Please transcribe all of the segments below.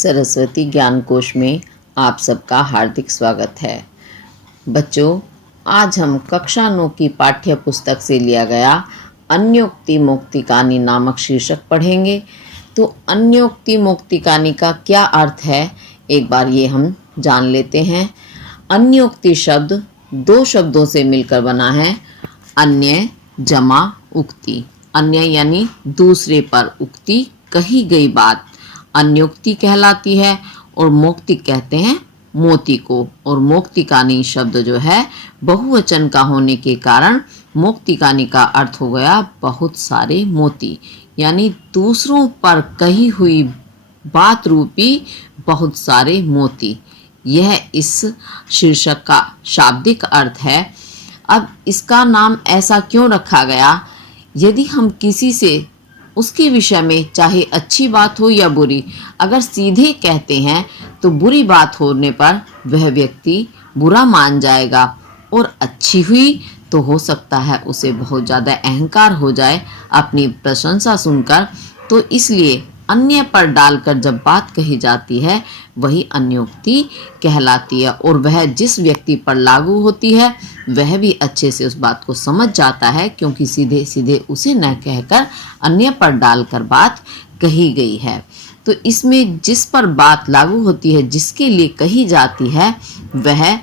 सरस्वती ज्ञान कोश में आप सबका हार्दिक स्वागत है। बच्चों, आज हम कक्षा 9 की पाठ्य पुस्तक से लिया गया अन्योक्ति मुक्तिकानी नामक शीर्षक पढ़ेंगे। तो अन्योक्ति मुक्तिकानी का क्या अर्थ है, एक बार ये हम जान लेते हैं। अन्योक्ति शब्द दो शब्दों से मिलकर बना है, अन्य जमा उक्ति। अन्य यानी दूसरे पर उक्ति कही गई बात अन्योक्ति कहलाती है, और मोक्ति कहते हैं मोती को। और मोक्तिकानी शब्द जो है बहुवचन का होने के कारण मोक्तिकानी का अर्थ हो गया बहुत सारे मोती, यानी दूसरों पर कही हुई बात रूपी बहुत सारे मोती। यह इस शीर्षक का शाब्दिक अर्थ है। अब इसका नाम ऐसा क्यों रखा गया? यदि हम किसी से उसके विषय में चाहे अच्छी बात हो या बुरी, अगर सीधे कहते हैं तो बुरी बात होने पर वह व्यक्ति बुरा मान जाएगा, और अच्छी हुई तो हो सकता है उसे बहुत ज़्यादा अहंकार हो जाए अपनी प्रशंसा सुनकर। तो इसलिए अन्य पर डालकर जब बात कही जाती है वही अन्योक्ति कहलाती है, और वह जिस व्यक्ति पर लागू होती है वह भी अच्छे से उस बात को समझ जाता है, क्योंकि सीधे सीधे उसे न कहकर अन्य पर डालकर बात कही गई है। तो इसमें जिस पर बात लागू होती है, जिसके लिए कही जाती है, वह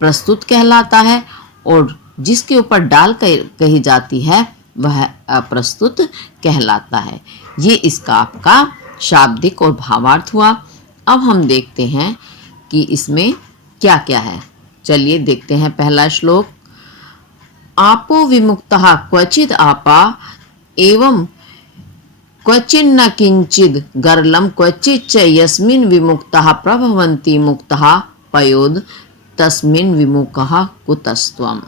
प्रस्तुत कहलाता है, और जिसके ऊपर डाल कर कही जाती है वह अप्रस्तुत कहलाता है। ये इसका आपका शाब्दिक और भावार्थ हुआ। अब हम देखते हैं कि इसमें क्या क्या है। चलिए देखते हैं पहला श्लोक। आपो विमुक्तः क्वचिद आपा एवं क्वचिन्न किंचिद गर्लम क्वचित् च यस्मिन् विमुक्तः प्रभवन्ति मुक्तः पयोद तस्मिन् विमुखः कुतस्त्वम्।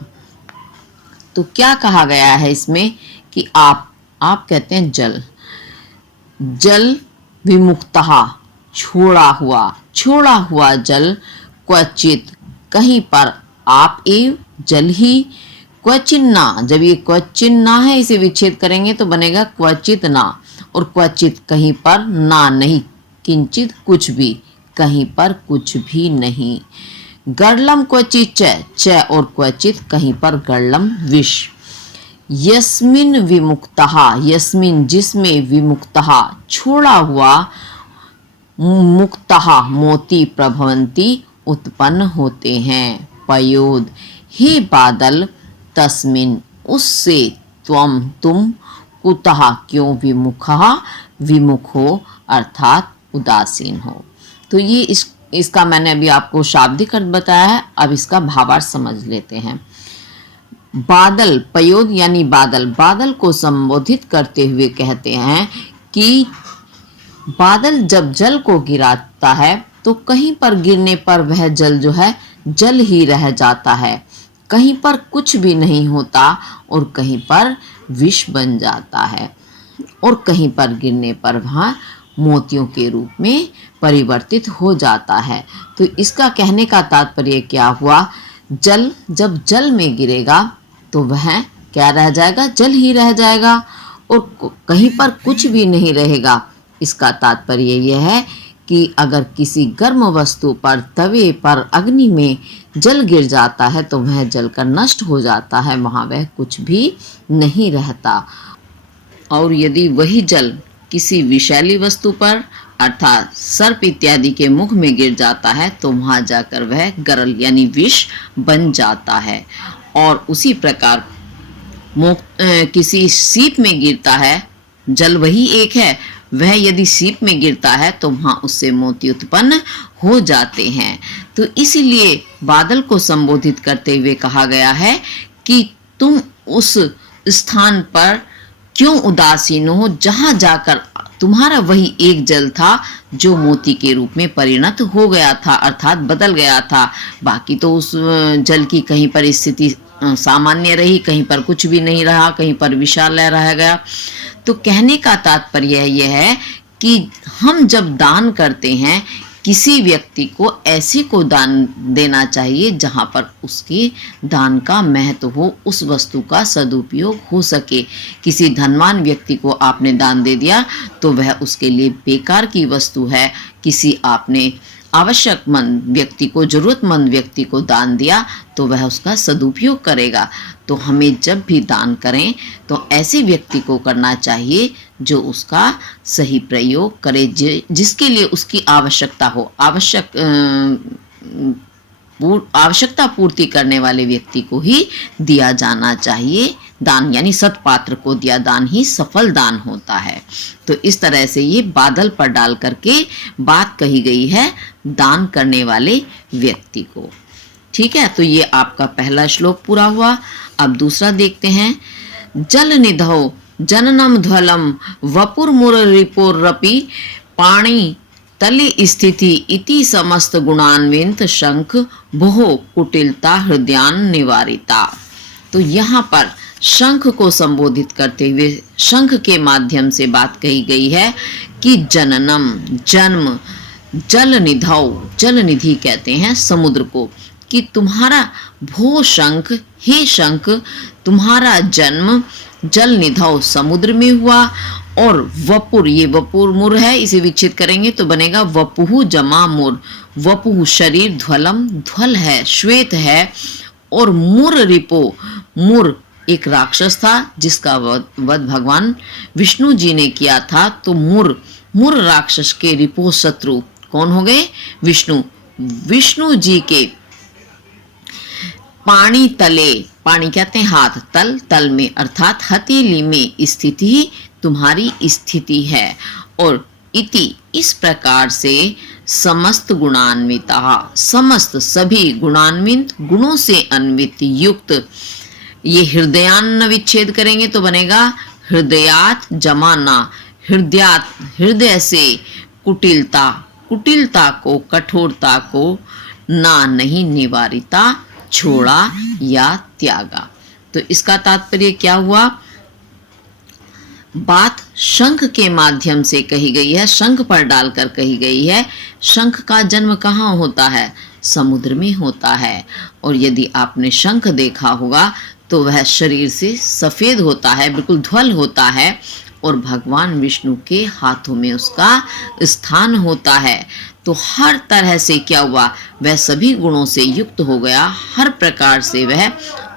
तो क्या कहा गया है इसमें कि आप कहते हैं जल विमुक्तः छोड़ा हुआ जल, क्वचित कहीं पर, आप एव जल ही, क्वचिन्ना, जब ये क्वचिन्ना है इसे विच्छेद करेंगे तो बनेगा क्वचित ना, और क्वचित कहीं पर ना नहीं, किंचित कुछ भी, कहीं पर कुछ भी नहीं। गर्लम क्वचित च और क्वचित कहीं पर गर्लम विष। यस्मिन विमुक्तः, यस्मिन जिसमें, विमुक्तः छोड़ा हुआ, मुक्तः मोती, प्रभवन्ति उत्पन्न होते हैं। पयोद हे बादल, तस्मिन उससे, त्वम तुम, कुतः क्यों, विमुखः विमुख हो अर्थात उदासीन हो। तो ये इसका मैंने अभी आपको शाब्दिक अर्थ बताया है। अब इसका भावार्थ समझ लेते हैं। बादल, पयोद यानी बादल, बादल को संबोधित करते हुए कहते हैं कि बादल जब जल को गिराता है तो कहीं पर गिरने पर वह जल जो है जल ही रह जाता है, कहीं पर कुछ भी नहीं होता, और कहीं पर विष बन जाता है, और कहीं पर गिरने पर वहाँ मोतियों के रूप में परिवर्तित हो जाता है। तो इसका कहने का तात्पर्य क्या हुआ? जल जब जल में गिरेगा तो वह क्या रह जाएगा? जल ही रह जाएगा, और कहीं पर कुछ भी नहीं रहेगा। इसका तात्पर्य यह है कि अगर किसी गर्म वस्तु पर, तवे पर, अग्नि में जल गिर जाता है तो वह जलकर नष्ट हो जाता है, वहाँ वह कुछ भी नहीं रहता। और यदि वही जल किसी विषैली वस्तु पर अर्थात सर्प इत्यादि के मुख में गिर जाता है तो वहाँ जाकर वह गरल यानी विष बन जाता है। और उसी प्रकार किसी सीप में गिरता है, जल वही एक है, वह यदि सीप में गिरता है तो वहाँ उससे मोती उत्पन्न हो जाते हैं। तो इसीलिए बादल को संबोधित करते हुए कहा गया है कि तुम उस स्थान पर क्यों उदासीन हो जहाँ जाकर तुम्हारा वही एक जल था जो मोती के रूप में परिणत हो गया था, अर्थात बदल गया था। बाकी तो उस जल की कहीं पर स्थिति सामान्य रही, कहीं पर कुछ भी नहीं रहा, कहीं पर विशाल रह गया। तो कहने का तात्पर्य यह है कि हम जब दान करते हैं, किसी व्यक्ति को ऐसे को दान देना चाहिए जहां पर उसके दान का महत्व हो, उस वस्तु का सदुपयोग हो सके। किसी धनवान व्यक्ति को आपने दान दे दिया तो वह उसके लिए बेकार की वस्तु है। किसी आपने आवश्यकमंद व्यक्ति को, जरूरतमंद व्यक्ति को दान दिया तो वह उसका सदुपयोग करेगा। तो हमें जब भी दान करें तो ऐसे व्यक्ति को करना चाहिए जो उसका सही प्रयोग करे, जिसके लिए उसकी आवश्यकता हो। आवश्यकता पूर्ति करने वाले व्यक्ति को ही दिया जाना चाहिए दान, यानी सत्पात्र को दिया दान ही सफल दान होता है। तो इस तरह से ये बादल पर डाल करके बात कही गई है दान करने वाले व्यक्ति को। ठीक है, तो ये आपका पहला श्लोक पूरा हुआ। अब दूसरा देखते हैं। जल निधौ जननम ध्वलम वपुर्मुर रिपोरपि पाणी तले स्थिति इति समस्त गुणान्वित शंख भोह कुटिलता हृदयान निवारिता। तो यहाँ पर शंख को संबोधित करते हुए शंख के माध्यम से बात कही गई है कि जननम, जन्म, जल निधौ, जल निधि कहते हैं समुद्र को, कि तुम्हारा भो शंख, हे शंख, तुम्हारा जन्म जल निधौ समुद्र में हुआ। और वपुर, ये वपुर मुर है, इसे विकसित करेंगे तो बनेगा वपुहु जमा मुर। वपुहु शरीर, ध्वलम ध्वल है, श्वेत है। और मुर रिपो, मुर एक राक्षस था जिसका वध भगवान विष्णु जी ने किया था। तो मुर, मुर राक्षस के रिपो शत्रु कौन हो गए? विष्णु। विष्णु जी के पानी तले, पानी कहते हैं हाथ, तल, तल में अर्थात हथेली में स्थिति तुम्हारी स्थिति है। और इति इस प्रकार से समस्त गुणान्विता, समस्त सभी गुणान्वित, गुणों से अन्वित युक्त। ये हृदयान्न विच्छेद करेंगे तो बनेगा हृदयात जमाना, हृदयात हृदय से, कुटिलता, कुटिलता को, कठोरता को, ना नहीं निवारिता छोड़ा या त्यागा। तो इसका तात्पर्य क्या हुआ? बात शंख के माध्यम से कही गई है, शंख पर डालकर कही गई है। शंख का जन्म कहाँ होता है? समुद्र में होता है। और यदि आपने शंख देखा होगा तो वह शरीर से सफेद होता है, बिल्कुल ध्वल होता है। और भगवान विष्णु के हाथों में उसका स्थान होता है। तो हर तरह से क्या हुआ? वह सभी गुणों से युक्त हो गया, हर प्रकार से वह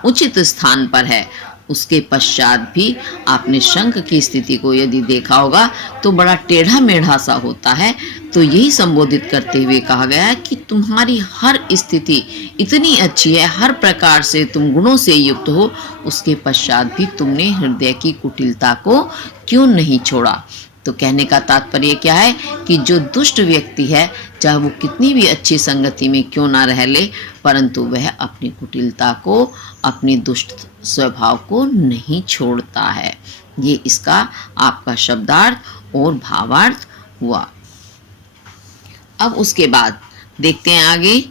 उचित स्थान पर है। उसके पश्चात भी आपने शंख की स्थिति को यदि देखा होगा तो बड़ा टेढ़ा मेढ़ा सा होता है। तो यही संबोधित करते हुए कहा गया है कि तुम्हारी हर स्थिति इतनी अच्छी है, हर प्रकार से तुम गुणों से युक्त हो, उसके पश्चात भी तुमने हृदय की कुटिलता को क्यों नहीं छोड़ा। तो कहने का तात्पर्य क्या है कि जो दुष्ट व्यक्ति है, चाहे वो कितनी भी अच्छी संगति में क्यों ना रह ले, परंतु वह अपनी कुटिलता को, अपने दुष्ट स्वभाव को नहीं छोड़ता है। ये इसका आपका शब्दार्थ और भावार्थ हुआ। अब उसके बाद देखते हैं आगे।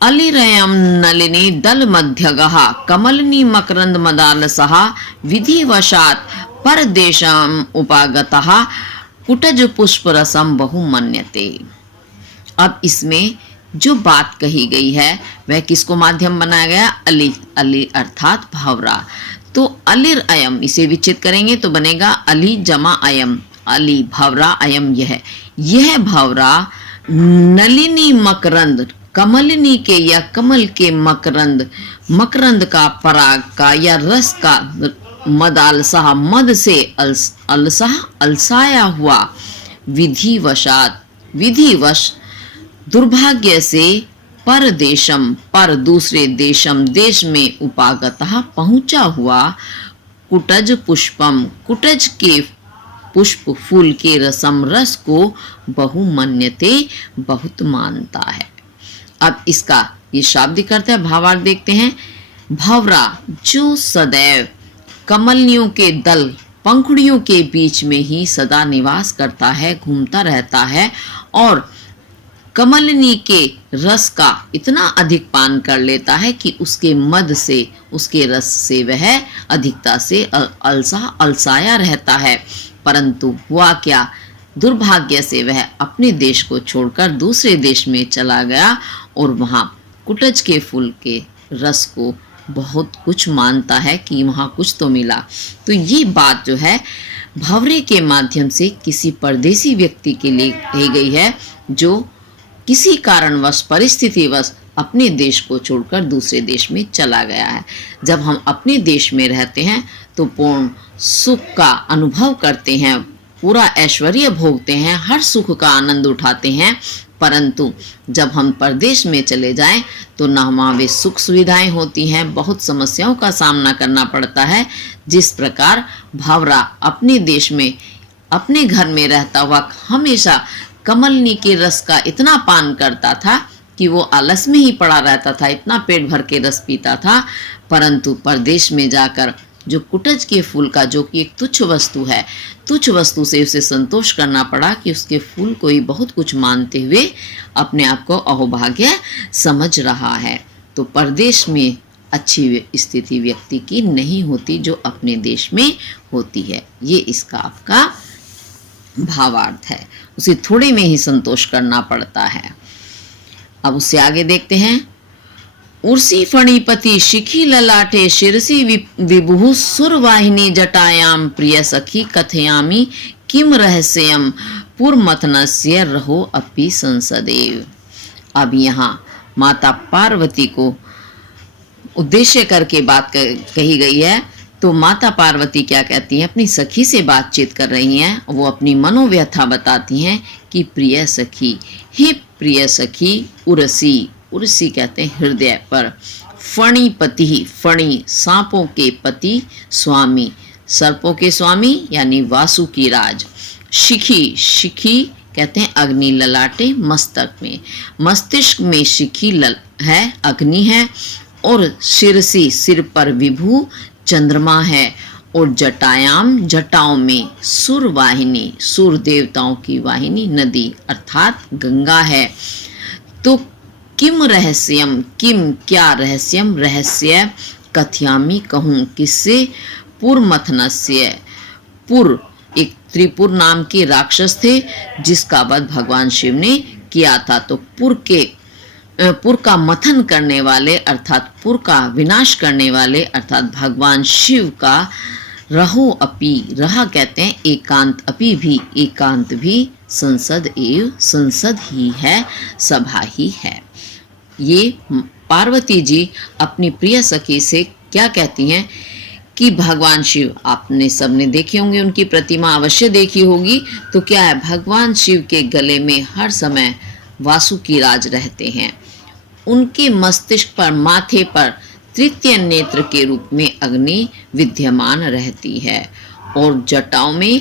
अलिरयम नलिनी दल मध्यगः कमलिनी मकरंद मदालसः विधिवशात् परदेशम उपागतः कुटज पुष्प रसम बहुमन्यते। अब इसमें जो बात कही गई है वह किसको माध्यम बनाया गया? अली, अली अर्थात भावरा। तो अलिर अयम, इसे विच्छेद करेंगे तो बनेगा अली जमा अयम, अली भावरा, अयम यह भावरा नलिनी मकरंद, कमलिनी के या कमल के मकरंद, मकरंद का, पराग का या रस का, मदालसा मद से अलसा अलसाया हुआ, विधिवशात विधिवश, दुर्भाग्य से, परदेशम पर दूसरे देशम देश में, उपागतः पहुंचा हुआ, कुटज पुष्पम कुटज के पुष्प फूल के रसम रस को, बहुमन्यते बहुत मानता है। अब इसका ये शाब्दिक अर्थ है, भावार्थ देखते हैं। भवरा जो सदैव कमलियों के दल, पंखुड़ियों के बीच में ही सदा निवास करता है, घूमता रहता है और कमलिनी के रस का इतना अधिक पान कर लेता है कि उसके मद से, उसके रस से वह अधिकता से अलसाया रहता है। परंतु हुआ क्या? दुर्भाग्य से वह अपने देश को छोड़कर दूसरे देश में चला गया और वहाँ कुटज के फूल के रस को बहुत कुछ मानता है कि वहाँ कुछ तो मिला। तो ये बात जो है भंवरे के माध्यम से किसी परदेसी व्यक्ति के लिए कही गई है जो किसी कारणवश परिस्थितिवश अपने देश को छोड़कर दूसरे देश में चला गया है। जब हम अपने देश में रहते हैं तो पूर्ण सुख का अनुभव करते हैं, पूरा ऐश्वर्य भोगते हैं, हर सुख का आनंद उठाते हैं, परंतु जब हम परदेश में चले जाएं तो न वहाँ वे सुख सुविधाएं होती हैं, बहुत समस्याओं का सामना करना पड़ता है। जिस प्रकार भंवरा अपने देश में अपने घर में रहता हुआ हमेशा कमलनी के रस का इतना पान करता था कि वो आलस में ही पड़ा रहता था, इतना पेट भर के रस पीता था, परंतु परदेश में जाकर जो कुटज के फूल का, जो कि एक तुच्छ वस्तु है, तुच्छ वस्तु से उसे संतोष करना पड़ा कि उसके फूल को ही बहुत कुछ मानते हुए अपने आप को अहोभाग्य समझ रहा है। तो परदेश में अच्छी स्थिति व्यक्ति की नहीं होती जो अपने देश में होती है। ये इसका आपका भावार्थ है। उसे थोड़े में ही संतोष करना पड़ता है। अब उससे आगे देखते हैं। उर्सी फणिपति शिखी ललाटे शिरसी विभु सुरवाहिनी जटायाम प्रिय सखी कथयामी किम रहस्यम पुरमथनस्य रहो अपि संसदेव। अब यहाँ माता पार्वती को उद्देश्य करके बात कही गई है। तो माता पार्वती क्या कहती हैं, अपनी सखी से बातचीत कर रही हैं। वो अपनी मनोव्यथा बताती हैं कि प्रिय सखी, हे प्रिय सखी, उर्सी, उर्सी कहते हैं हृदय पर, फणिपति, फणि सांपों के पति, स्वामी सर्पों के स्वामी यानी वासुकी राज, शिखी, शिखी कहते हैं अग्नि, ललाटे मस्तक में, मस्तिष्क में शिखी है, अग्नि है, और शिरसी सिर पर विभु चंद्रमा है, और जटायाम जटाओं में सुर वाहिनी, सुर देवताओं की वाहिनी नदी अर्थात गंगा है। तो किम रहस्यम, किम क्या, रहस्यम रहस्य, कथयामी कहूँ किससे, पुरमथनस्य, पुर एक त्रिपुर नाम के राक्षस थे जिसका वध भगवान शिव ने किया था। तो पुर का मथन करने वाले अर्थात पुर का विनाश करने वाले अर्थात भगवान शिव का रहो अपि, रहा कहते हैं एकांत, अपि भी एकांत भी, संसद एव संसद ही है, सभा ही है। ये पार्वती जी अपनी प्रिय सखी से क्या कहती हैं कि भगवान शिव, आपने सबने देखे होंगे, उनकी प्रतिमा अवश्य देखी होगी। तो क्या है, भगवान शिव के गले में हर समय वासुकी राज रहते हैं। उनके मस्तिष्क पर, माथे पर तृतीय नेत्र के रूप में अग्नि विद्यमान रहती है, और जटाओं में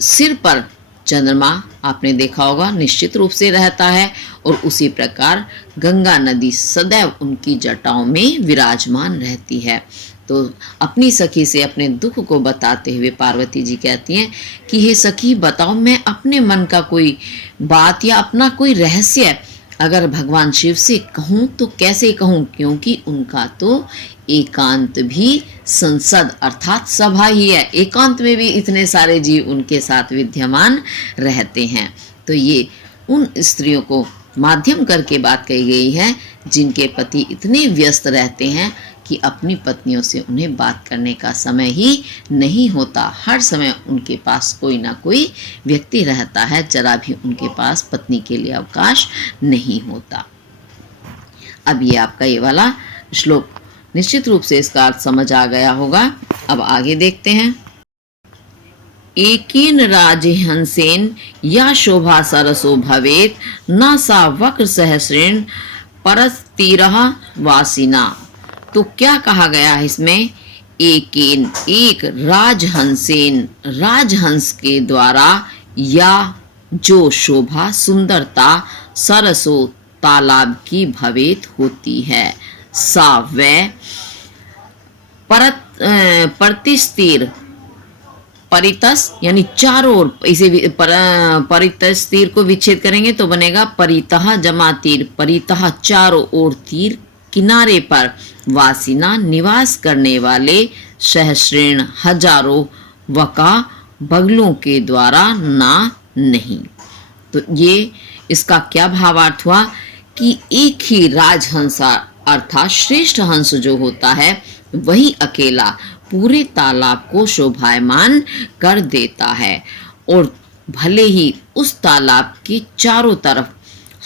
सिर पर चंद्रमा आपने देखा होगा निश्चित रूप से रहता है, और उसी प्रकार गंगा नदी सदैव उनकी जटाओं में विराजमान रहती है। तो अपनी सखी से अपने दुख को बताते हुए पार्वती जी कहती हैं कि हे सखी, बताओ मैं अपने मन का कोई बात या अपना कोई रहस्य अगर भगवान शिव से कहूँ तो कैसे कहूँ, क्योंकि उनका तो एकांत भी संसद अर्थात सभा ही है, एकांत में भी इतने सारे जीव उनके साथ विद्यमान रहते हैं। तो ये उन स्त्रियों को माध्यम करके बात कही गई है जिनके पति इतने व्यस्त रहते हैं कि अपनी पत्नियों से उन्हें बात करने का समय ही नहीं होता। हर समय उनके पास कोई ना कोई व्यक्ति रहता है, जरा भी उनके पास पत्नी के लिए अवकाश नहीं होता। अब ये आपका ये वाला श्लोक निश्चित रूप से इसका अर्थ समझ आ गया होगा। अब आगे देखते हैं। एकेन राजहंसेन या शोभा सरसो भवेत न सा वक्र सहस्रेण परस्तीरः वासिना। तो क्या कहा गया है इसमें, एकेन एक राजहंसेन, राजहंस के द्वारा, या जो शोभा सुंदरता सरसो तालाब की भवेत होती है, सा वह परतिस्तीर, परितस यानी चारों ओर, इसे परितस तीर को विच्छेद करेंगे तो बनेगा परितः जमा तीर, परितः चारों ओर तीर, किनारे पर वासिना निवास करने वाले, सहस्रेण हजारों, वका बगलों के द्वारा ना नहीं। तो ये इसका क्या भावार्थ हुआ कि एक ही राजहंस अर्थात श्रेष्ठ हंस जो होता है वही अकेला पूरे तालाब को शोभायमान कर देता है, और भले ही उस तालाब के चारों तरफ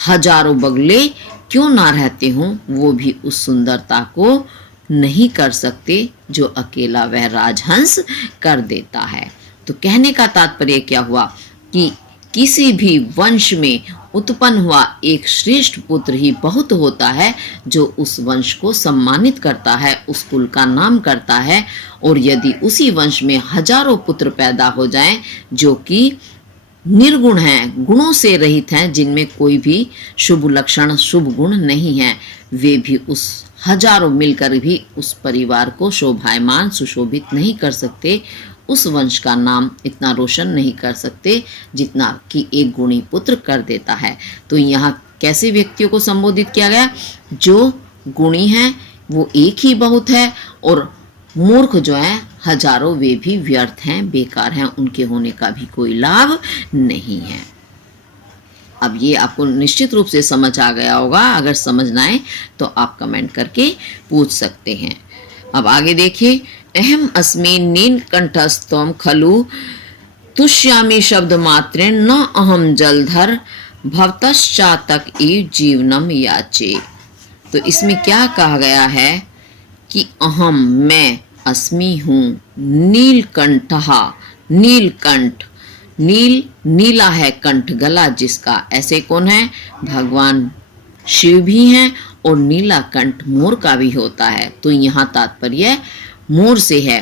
हजारों बगले क्यों ना रहते हों, वो भी उस सुंदरता को नहीं कर सकते जो अकेला वह राजहंस कर देता है। तो कहने का तात्पर्य क्या हुआ कि किसी भी वंश में उत्पन्न हुआ एक श्रेष्ठ पुत्र ही बहुत होता है जो उस वंश को सम्मानित करता है, उस कुल का नाम करता है। और यदि उसी वंश में हजारों पुत्र पैदा हो जाएं जो कि निर्गुण हैं, गुणों से रहित हैं, जिनमें कोई भी शुभ लक्षण शुभ गुण नहीं है, वे भी उस हजारों मिलकर भी उस परिवार को शोभायमान सुशोभित नहीं कर सकते, उस वंश का नाम इतना रोशन नहीं कर सकते जितना कि एक गुणी पुत्र कर देता है। तो यहाँ कैसे व्यक्तियों को संबोधित किया गया? जो गुणी हैं वो एक ही बहुत है, और मूर्ख जो हैं हजारों, वे भी व्यर्थ हैं, बेकार हैं, उनके होने का भी कोई लाभ नहीं है। अब ये आपको निश्चित रूप से समझ आ गया होगा। अगर समझना है तो आप कमेंट करके पूछ सकते हैं। अब आगे देखिए, अहम अस्मि नीलकंठस्त्वं खलु तुष्यामि शब्द मात्रेण न अहम जलधर भवतश्चातक इव जीवनम याचे। तो इसमें क्या कहा गया है कि अहम मैं अस्मि हूँ नीलकंठहा, नीलकंठ, नील नीला है कंठ गला जिसका, ऐसे कौन है? भगवान शिव भी हैं, और नीला कंठ मोर का भी होता है। तो यहाँ तात्पर्य मोर से है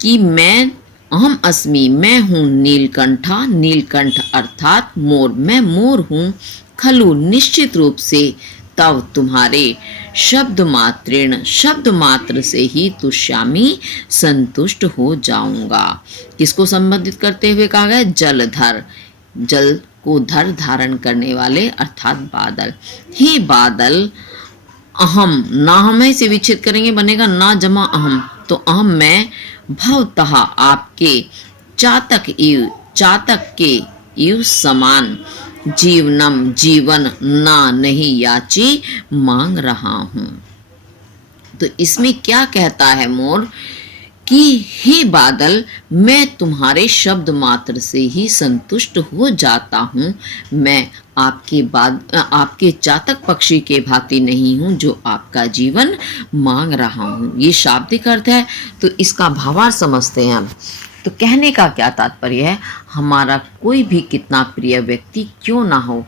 कि मैं अहम अस्मि मैं हूँ नीलकंठा, नीलकंठ अर्थात मोर, मैं मोर हूँ, खलु निश्चित रूप से, तब तुम्हारे, शब्द मात्रेण शब्द मात्र से ही तुष्यामी संतुष्ट हो जाऊंगा। किसको संबंधित करते हुए कहा गया? जलधर, जल को धर धारण करने वाले अर्थात बादल। हे बादल, अहम ना हमें से विच्छेद करेंगे, बनेगा ना जमा अहम, तो अहम मैं, भवतः आपके, चातक इव चातक के इव समान, जीवनम जीवन ना नहीं याची मांग रहा हूं। तो इसमें क्या कहता है मोर कि हे बादल, मैं तुम्हारे शब्द मात्र से ही संतुष्ट हो जाता हूँ। मैं आपके चातक पक्षी के भांति नहीं हूँ जो आपका जीवन मांग रहा हूँ। ये शाब्दिक अर्थ है, तो इसका भावार्थ समझते हैं हम। तो कहने का क्या तात्पर्य है? हमारा कोई भी कितना प्रिय व्यक्ति क्यों ना हो,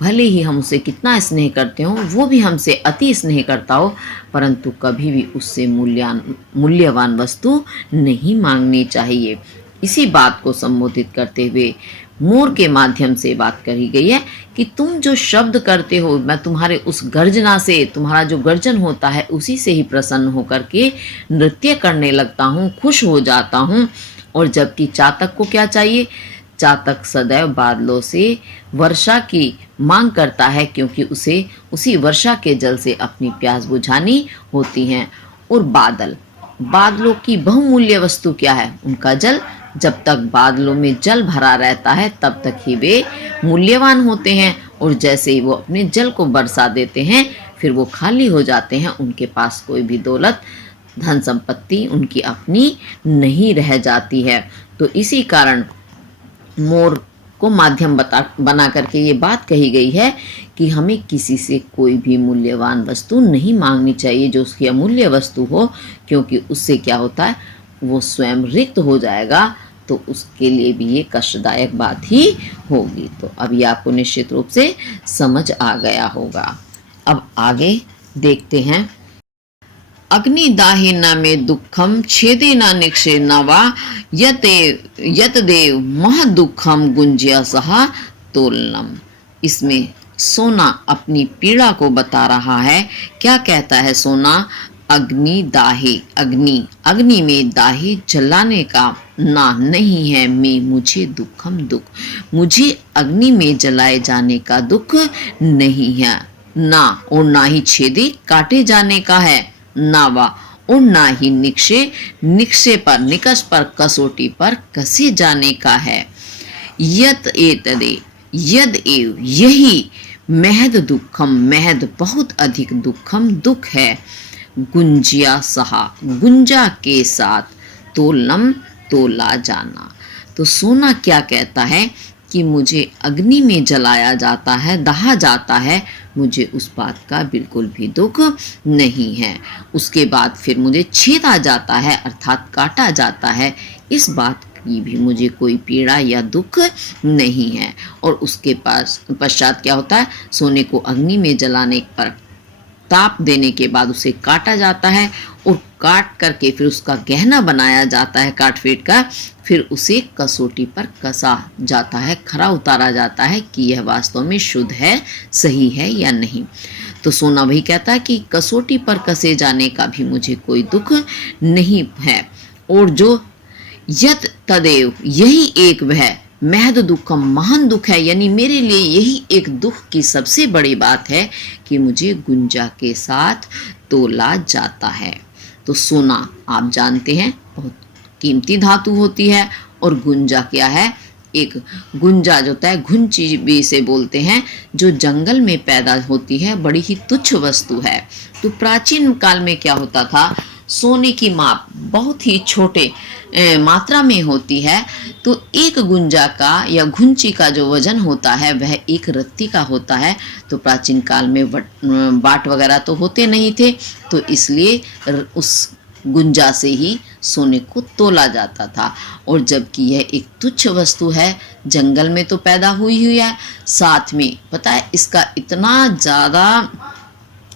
भले ही हम उसे कितना स्नेह करते हो, वो भी हमसे अति स्नेह करता हो, परंतु कभी भी उससे मूल्यवान वस्तु नहीं मांगनी चाहिए। इसी बात को संबोधित करते हुए मोर के माध्यम से बात कही गई है कि तुम जो शब्द करते हो, मैं तुम्हारे उस गर्जना से, तुम्हारा जो गर्जन होता है उसी से ही प्रसन्न होकर के नृत्य करने लगता हूँ, खुश हो जाता हूँ। और जबकि चातक को क्या चाहिए? चातक सदैव बादलों से वर्षा की मांग करता है, क्योंकि उसे उसी वर्षा के जल से अपनी प्यास बुझानी होती है। और बादलों की बहुमूल्य वस्तु क्या है? उनका जल। जब तक बादलों में जल भरा रहता है तब तक ही वे मूल्यवान होते हैं, और जैसे ही वो अपने जल को बरसा देते हैं फिर वो खाली हो जाते हैं, उनके पास कोई भी दौलत धन संपत्ति उनकी अपनी नहीं रह जाती है। तो इसी कारण मोर को माध्यम बना करके ये बात कही गई है कि हमें किसी से कोई भी मूल्यवान वस्तु नहीं मांगनी चाहिए जो उसकी अमूल्य वस्तु हो, क्योंकि उससे क्या होता है, वो स्वयं रिक्त हो जाएगा, तो उसके लिए भी ये कष्टदायक बात ही होगी। तो अब ये आपको निश्चित रूप से समझ आ गया होगा। अब आगे देखते हैं। अग्निदाहिना में दुखम छेदे न निक्षे न वा यत देव मह दुखम गुंजिया सहा तोलनम। इसमें सोना अपनी पीड़ा को बता रहा है। क्या कहता है सोना? अग्नि दाहे, अग्नि में दाहे जलाने का ना नहीं है, मैं मुझे दुखम दुख, मुझे अग्नि में जलाए जाने का दुख नहीं है, ना और ना ही छेदे काटे जाने का है, नावा और ना ही निक्षे पर निकष पर कसौटी पर कसे जाने का है। यत एतदे यद एव यही महद दुखम महद बहुत अधिक दुखम दुख है। गुंजिया सहा गुंजा के साथ तोलम तोला जाना। तो सोना क्या कहता है कि मुझे अग्नि में जलाया जाता है, दहा जाता है, मुझे उस बात का बिल्कुल भी दुख नहीं है। उसके बाद फिर मुझे छेदा जाता है अर्थात काटा जाता है, इस बात की भी मुझे कोई पीड़ा या दुख नहीं है। और उसके पश्चात क्या होता है, सोने को अग्नि में जलाने पर ताप देने के बाद उसे काटा जाता है और काट करके फिर उसका गहना बनाया जाता है, काट पीट कर फिर उसे कसौटी पर कसा जाता है, खरा उतारा जाता है कि यह वास्तव में शुद्ध है, सही है या नहीं। तो सोना भाई कहता है कि कसौटी पर कसे जाने का भी मुझे कोई दुख नहीं है। और जो यत तदेव यही एक वह महद दुखम महान दुख है, यानी मेरे लिए यही एक दुख की सबसे बड़ी बात है कि मुझे गुंजा के साथ तोला जाता है। तो सोना आप जानते हैं बहुत कीमती धातु होती है और गुंजा क्या है, एक गुंजा जो होता है घुंची भी से बोलते हैं, जो जंगल में पैदा होती है, बड़ी ही तुच्छ वस्तु है। तो प्राचीन काल में क्या होता था, सोने की माप बहुत ही छोटे मात्रा में होती है, तो एक गुंजा का या घुंची का जो वजन होता है वह एक रत्ती का होता है। तो प्राचीन काल में बाट वगैरह तो होते नहीं थे, तो इसलिए उस गुंजा से ही सोने को तोला जाता था। और जबकि यह एक तुच्छ वस्तु है, जंगल में तो पैदा हुई है, साथ में पता है इसका इतना ज़्यादा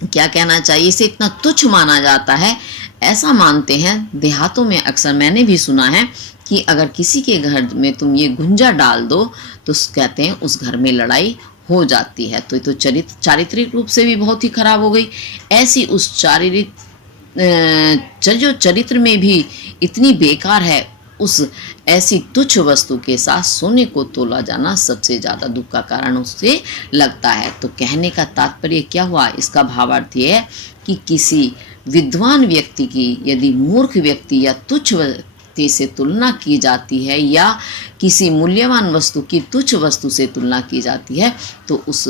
क्या कहना चाहिए, इसे इतना तुच्छ माना जाता है। ऐसा मानते हैं देहातों में, अक्सर मैंने भी सुना है कि अगर किसी के घर में तुम ये गुंजा डाल दो तो कहते हैं उस घर में लड़ाई हो जाती है। तो ये तो चारित्रिक रूप से भी बहुत ही खराब हो गई। ऐसी उस जो चरित्र में भी इतनी बेकार है, उस ऐसी तुच्छ वस्तु के साथ सोने को तोला जाना सबसे ज़्यादा दुख का कारण उससे लगता है। तो कहने का तात्पर्य क्या हुआ, इसका भावार्थ ये है कि किसी विद्वान व्यक्ति की यदि मूर्ख व्यक्ति या तुच्छ व्यक्ति से तुलना की जाती है, या किसी मूल्यवान वस्तु की तुच्छ वस्तु से तुलना की जाती है, तो उस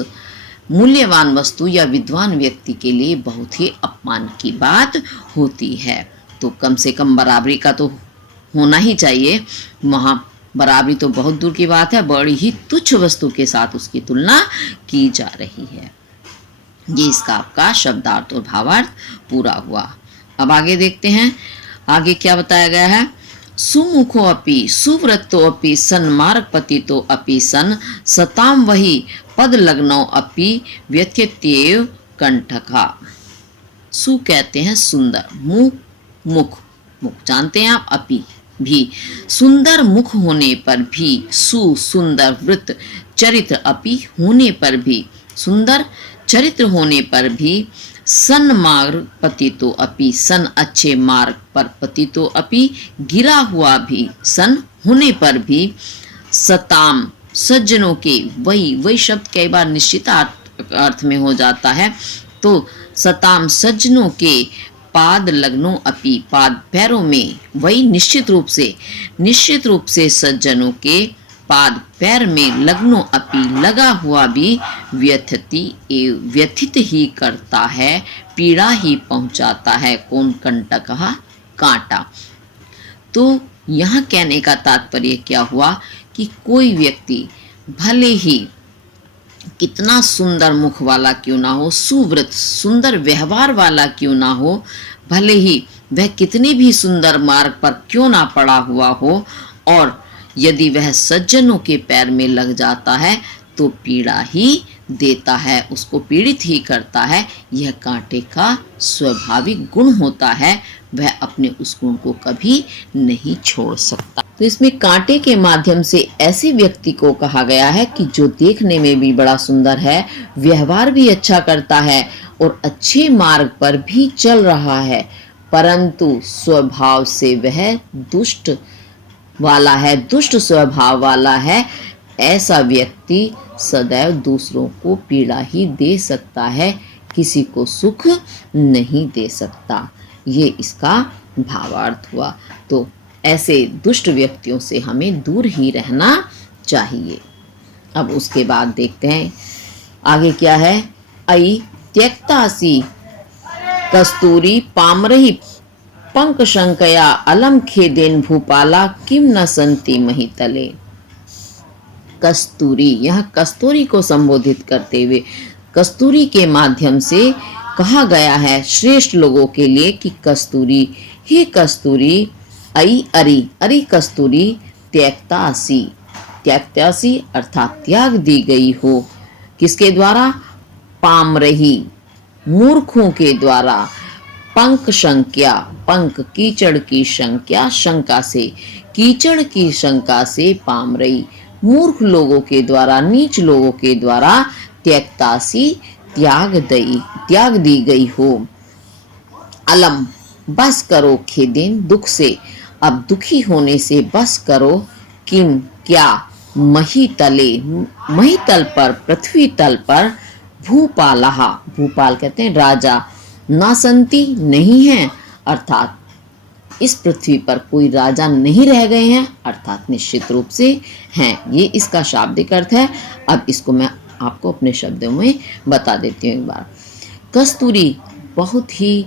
मूल्यवान वस्तु या विद्वान व्यक्ति के लिए बहुत ही अपमान की बात होती है। तो कम से कम बराबरी का तो होना ही चाहिए। वहाँ बराबरी तो बहुत दूर की बात है, बड़ी ही तुच्छ वस्तु के साथ उसकी तुलना की जा रही है। ये इसका आपका शब्दार्थ और भावार्थ पूरा हुआ। अब आगे देखते हैं, आगे क्या बताया गया है। सुमुखो अपि सुव्रतो अपि सन्मार्गपतितो अपि सन सताम वही पद लग्नो अपि व्यथित्येव कंठका। सु कहते हैं सुंदर, मुख मुख मुख जानते हैं आप, अपि भी सुंदर मुख होने पर भी, सु सुंदर वृत्त चरित्र अपि होने पर भी, सुंदर चरित्र होने पर भी, सन मार्ग पतितो अपि सन अच्छे मार्ग पर पतितो अपि गिरा हुआ भी सन होने पर भी, सताम सज्जनों के, वही शब्द कई बार निश्चित अर्थ में हो जाता है। तो सताम सज्जनों के पाद लग्नो अपि पाद पैरों में, वही निश्चित रूप से सज्जनों के पाद पैर में लग्नो अपि लगा हुआ भी व्यथित ही करता है, पीड़ा ही पहुंचाता है। कौन कंटकः कांटा। तो यहाँ कहने का तात्पर्य क्या हुआ कि कोई व्यक्ति भले ही कितना सुंदर मुख वाला क्यों ना हो, सुव्रत सुंदर व्यवहार वाला क्यों ना हो, भले ही वह कितने भी सुंदर मार्ग पर क्यों ना पड़ा हुआ हो, और यदि वह सज्जनों के पैर में लग जाता है तो पीड़ा ही देता है, उसको पीड़ित ही करता है। यह कांटे का स्वाभाविक गुण होता है, वह अपने उस गुण को कभी नहीं छोड़ सकता। तो इसमें कांटे के माध्यम से ऐसे व्यक्ति को कहा गया है कि जो देखने में भी बड़ा सुंदर है, व्यवहार भी अच्छा करता है और अच्छे मार्ग पर भी चल रहा है, परंतु स्वभाव से वह दुष्ट स्वभाव वाला है। ऐसा व्यक्ति सदैव दूसरों को पीड़ा ही दे सकता है, किसी को सुख नहीं दे सकता। ये इसका भावार्थ हुआ। तो ऐसे दुष्ट व्यक्तियों से हमें दूर ही रहना चाहिए। अब उसके बाद देखते हैं आगे क्या है। अयि त्यक्तासी कस्तूरी पामरहि पंकशंकया अलम खेदेन भूपाला किम न संति महितले। कस्तूरी, यह कस्तूरी को संबोधित करते हुए कस्तूरी के माध्यम से कहा गया है श्रेष्ठ लोगों के लिए कि कस्तूरी, हे कस्तूरी, अयि अरि, अरि कस्तूरी त्यक्तासी, त्यक्तासी अर्थात त्याग दी गई हो। किसके द्वारा? पामरही, मूर्खों के द्वारा। पंक शंक्या, पंक कीचड़ की शंक्या, शंका से, कीचड़ की शंका से पामरई, मूर्ख लोगों के द्वारा, नीच लोगों के द्वारा त्यक्तासी त्याग दी गई हो। अलम, बस करो, खेदेन दुख से, अब दुखी होने से बस करो। किम, क्या, मही तले, मही तल पर, पृथ्वी तल पर, भूपालहा, भूपाल कहते हैं राजा, नासंती नहीं है, अर्थात इस पृथ्वी पर कोई राजा नहीं रह गए हैं, अर्थात निश्चित रूप से हैं। ये इसका शाब्दिक अर्थ है। अब इसको मैं आपको अपने शब्दों में बता देती हूँ एक बार। कस्तूरी बहुत ही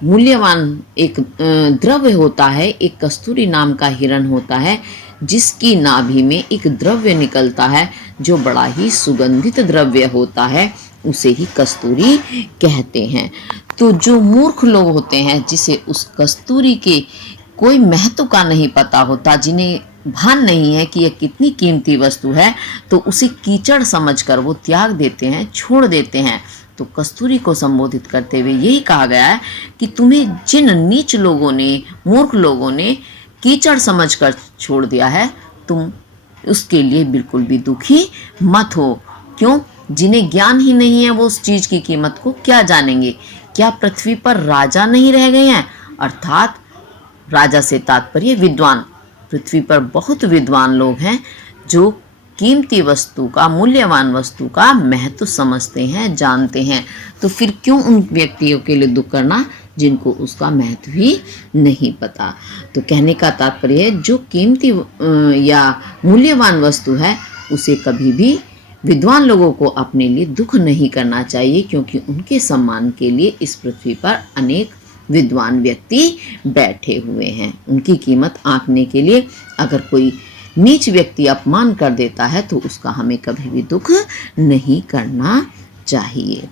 मूल्यवान एक द्रव्य होता है। एक कस्तूरी नाम का हिरण होता है जिसकी नाभि में एक द्रव्य निकलता है जो बड़ा ही सुगंधित द्रव्य होता है, उसे ही कस्तूरी कहते हैं। तो जो मूर्ख लोग होते हैं जिसे उस कस्तूरी के कोई महत्व का नहीं पता होता, जिन्हें भान नहीं है कि यह कितनी कीमती वस्तु है, तो उसे कीचड़ समझकर वो त्याग देते हैं, छोड़ देते हैं। तो कस्तूरी को संबोधित करते हुए यही कहा गया है कि तुम्हें जिन नीच लोगों ने, मूर्ख लोगों ने कीचड़ समझकर छोड़ दिया है, तुम उसके लिए बिल्कुल भी दुखी मत हो। क्यों? जिन्हें ज्ञान ही नहीं है वो उस चीज की कीमत को क्या जानेंगे। क्या पृथ्वी पर राजा नहीं रह गए हैं? अर्थात राजा से तात्पर्य विद्वान। पृथ्वी पर बहुत विद्वान लोग हैं जो कीमती वस्तु का, मूल्यवान वस्तु का महत्व समझते हैं, जानते हैं। तो फिर क्यों उन व्यक्तियों के लिए दुख करना जिनको उसका महत्व ही नहीं पता। तो कहने का तात्पर्य है जो कीमती या मूल्यवान वस्तु है उसे कभी भी विद्वान लोगों को अपने लिए दुख नहीं करना चाहिए, क्योंकि उनके सम्मान के लिए इस पृथ्वी पर अनेक विद्वान व्यक्ति बैठे हुए हैं। उनकी कीमत आंकने के लिए अगर कोई नीच व्यक्ति अपमान कर देता है तो उसका हमें कभी भी दुख नहीं करना चाहिए।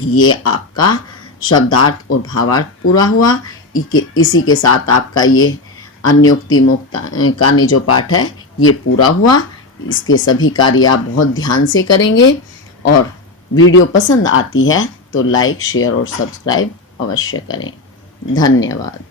ये आपका शब्दार्थ और भावार्थ पूरा हुआ। इसी के साथ आपका ये अन्योक्ति मुक्त कहानी जो पाठ है ये पूरा हुआ। इसके सभी कार्य आप बहुत ध्यान से करेंगे और वीडियो पसंद आती है तो लाइक, शेयर और सब्सक्राइब अवश्य करें। धन्यवाद।